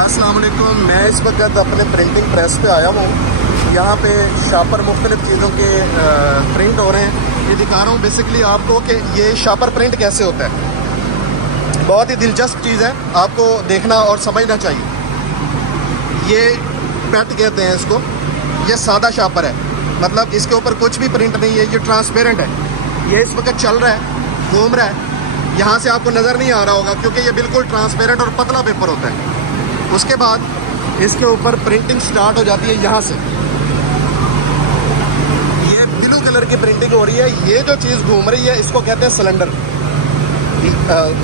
अस्सलाम वालेकुम। मैं इस वक्त अपने प्रिंटिंग प्रेस पे आया हूँ। यहाँ पे शापर मुख्तलिफ़ चीज़ों के प्रिंट हो रहे हैं। ये दिखा रहा हूँ बेसिकली आपको कि ये शापर प्रिंट कैसे होता है। बहुत ही दिलचस्प चीज़ है, आपको देखना और समझना चाहिए। ये पेट कहते हैं इसको। ये सादा शापर है, मतलब इसके ऊपर कुछ भी प्रिंट नहीं है। ये ट्रांसपेरेंट है। ये इस वक्त चल रहा है, घूम रहा है। यहाँ से आपको नज़र नहीं आ रहा होगा क्योंकि ये बिल्कुल ट्रांसपेरेंट और पतला पेपर होता है। उसके बाद इसके ऊपर प्रिंटिंग स्टार्ट हो जाती है। यहाँ से ये ब्लू कलर की प्रिंटिंग हो रही है। ये जो चीज़ घूम रही है इसको कहते हैं सिलेंडर।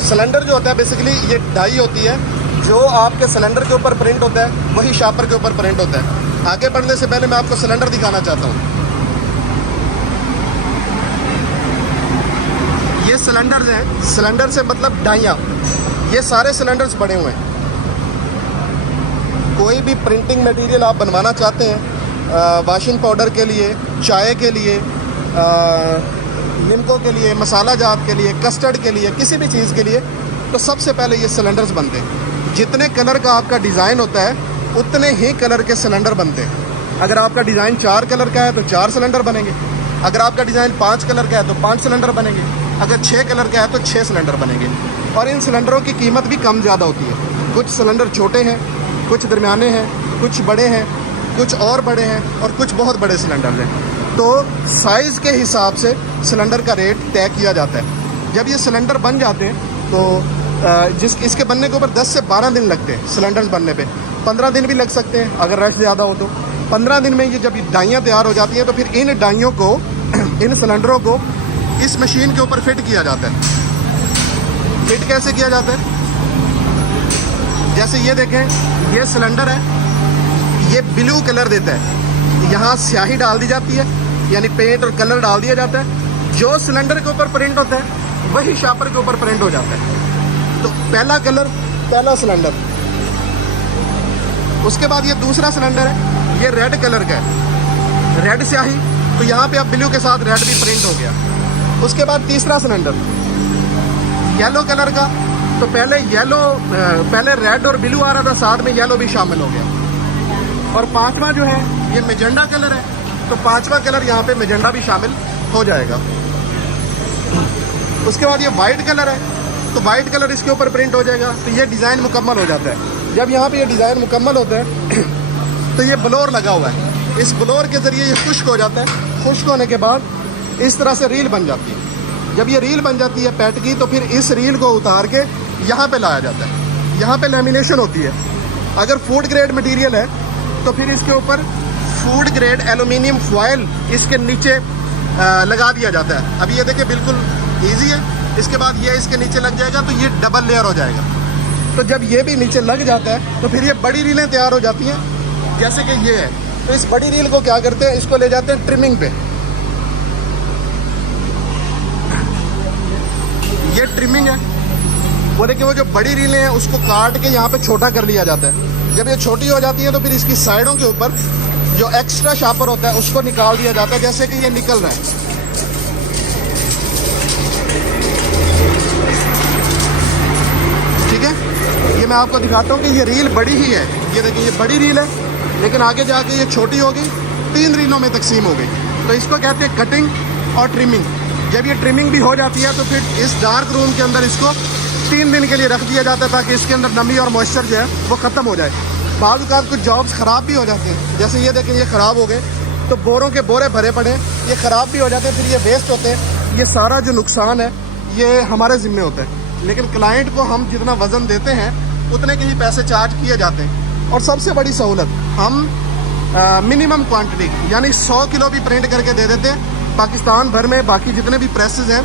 सिलेंडर जो होता है बेसिकली ये डाई होती है। जो आपके सिलेंडर के ऊपर प्रिंट होता है वही शापर के ऊपर प्रिंट होता है। आगे बढ़ने से पहले मैं आपको सिलेंडर दिखाना चाहता हूँ। ये सिलेंडर्स हैं। सिलेंडर से मतलब डाइयाँ। ये सारे सिलेंडर्स बने हुए हैं। कोई भी प्रिंटिंग मटेरियल आप बनवाना चाहते हैं, वाशिंग पाउडर के लिए, चाय के लिए, निम्को के लिए, मसाला जात के लिए, कस्टर्ड के लिए, किसी भी चीज़ के लिए, तो सबसे पहले ये सिलेंडर्स बनते हैं। जितने कलर का आपका डिज़ाइन होता है उतने ही कलर के सिलेंडर बनते हैं। अगर आपका डिज़ाइन 4 कलर का है तो 4 सिलेंडर बनेंगे। अगर आपका डिज़ाइन 5 कलर का है तो 5 सिलेंडर बनेंगे। अगर 6 कलर का है तो 6 सिलेंडर बनेंगे। और इन सिलेंडरों की कीमत भी कम ज़्यादा होती है। कुछ सिलेंडर छोटे हैं, कुछ दरमियाने हैं, कुछ बड़े हैं, कुछ और बड़े हैं और कुछ बहुत बड़े सिलेंडर हैं। तो साइज़ के हिसाब से सिलेंडर का रेट तय किया जाता है। जब ये सिलेंडर बन जाते हैं तो इसके बनने के ऊपर 10 से 12 दिन लगते हैं। सिलेंडर्स बनने पे 15 दिन भी लग सकते हैं अगर रश ज़्यादा हो तो। 15 दिन में ये जब डाइयाँ तैयार हो जाती हैं तो फिर इन डाइयों को, इन सिलेंडरों को इस मशीन के ऊपर फिट किया जाता है। फिट कैसे किया जाता है? जैसे ये देखें, ये सिलेंडर है, ये ब्लू कलर देता है। यहाँ स्याही डाल दी जाती है, यानी पेंट और कलर डाल दिया जाता है। जो सिलेंडर के ऊपर प्रिंट होता है वही शापर के ऊपर प्रिंट हो जाता है। तो पहला कलर, पहला सिलेंडर। उसके बाद ये दूसरा सिलेंडर है, ये रेड कलर का है, रेड स्याही। तो यहाँ पे अब ब्लू के साथ रेड भी प्रिंट हो गया। उसके बाद तीसरा सिलेंडर येलो कलर का। तो पहले रेड और ब्लू आ रहा था, साथ में येलो भी शामिल हो गया। और पांचवा जो है ये मैजेंडा कलर है, तो पांचवा कलर यहाँ पे मैजेंडा भी शामिल हो जाएगा। उसके बाद ये वाइट कलर है, तो वाइट कलर इसके ऊपर प्रिंट हो जाएगा। तो ये डिज़ाइन मुकम्मल हो जाता है। जब यहाँ पे ये डिज़ाइन मुकम्मल होता है तो ये ब्लोर लगा हुआ है। इस ब्लोर के ज़रिए ये खुश्क हो जाता है। खुश्क होने के बाद इस तरह से रील बन जाती है। जब ये रील बन जाती है पैट की, तो फिर इस रील को उतार के यहाँ पे लाया जाता है। यहाँ पे लेमिनेशन होती है। अगर फूड ग्रेड मटेरियल है तो फिर इसके ऊपर फूड ग्रेड एल्यूमिनियम फॉयल इसके नीचे लगा दिया जाता है। अभी ये देखिए बिल्कुल ईजी है। इसके बाद ये इसके नीचे लग जाएगा तो ये डबल लेयर हो जाएगा। तो जब ये भी नीचे लग जाता है तो फिर ये बड़ी रीलें तैयार हो जाती हैं, जैसे कि ये है। तो इस बड़ी रील को क्या करते हैं, इसको ले जाते हैं ट्रिमिंग पे। ये ट्रिमिंग है। वो देखिए, वो जो बड़ी रीलें हैं उसको काट के यहाँ पे छोटा कर लिया जाता है। जब ये छोटी हो जाती है तो फिर इसकी साइडों के ऊपर जो एक्स्ट्रा शापर होता है उसको निकाल दिया जाता है, जैसे कि ये निकल रहा है। ठीक है, ये मैं आपको दिखाता हूँ कि ये रील बड़ी ही है। ये देखिए, ये बड़ी रील है, लेकिन आगे जाके ये छोटी हो गई, 3 रीलों में तकसीम हो गई। तो इसको कहते हैं कटिंग और ट्रिमिंग। जब ये ट्रिमिंग भी हो जाती है तो फिर इस डार्क रूम के अंदर इसको 3 दिन के लिए रख दिया जाता है ताकि इसके अंदर नमी और मॉइस्चर जो है वो ख़त्म हो जाए। बाज़ औक़ात कुछ जॉब्स ख़राब भी हो जाते हैं, जैसे ये देखें, ये ख़राब हो गए तो बोरों के बोरे भरे पड़े, ये ख़राब भी हो जाते हैं, फिर ये वेस्ट होते हैं। ये सारा जो नुकसान है ये हमारे ज़िम्मे होता है। लेकिन क्लाइंट को हम जितना वज़न देते हैं उतने के ही पैसे चार्ज किए जाते हैं। और सबसे बड़ी सहूलत, हम मिनिमम क्वान्टिटी यानी 100 किलो भी प्रिंट करके दे देते हैं। पाकिस्तान भर में बाकी जितने भी प्रेसेस हैं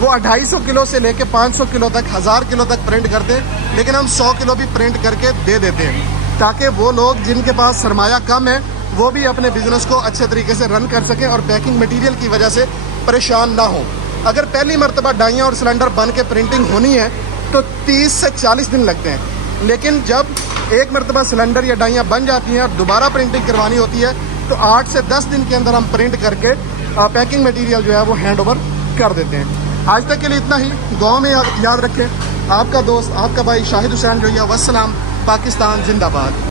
वो 250 किलो से लेके 500 किलो तक, 1000 किलो तक प्रिंट करते हैं, लेकिन हम 100 किलो भी प्रिंट करके दे देते हैं ताकि वो लोग जिनके पास सरमाया कम है वो भी अपने बिजनेस को अच्छे तरीके से रन कर सकें और पैकिंग मटेरियल की वजह से परेशान ना हो। अगर पहली मरतबा डाइयाँ और सिलेंडर बन के प्रिंटिंग होनी है तो 30 से 40 दिन लगते हैं, लेकिन जब एक मरतबा सिलेंडर या डाइयाँ बन जाती हैं और दोबारा प्रिंटिंग करवानी होती है तो 8 से 10 दिन के अंदर हम प्रिंट करके पैकिंग मटेरियल जो है वो हैंड ओवर कर देते हैं। आज तक के लिए इतना ही। गाँव में याद रखें, आपका दोस्त, आपका भाई शाहिद हुसैन जोया। वस्सलाम। पाकिस्तान जिंदाबाद।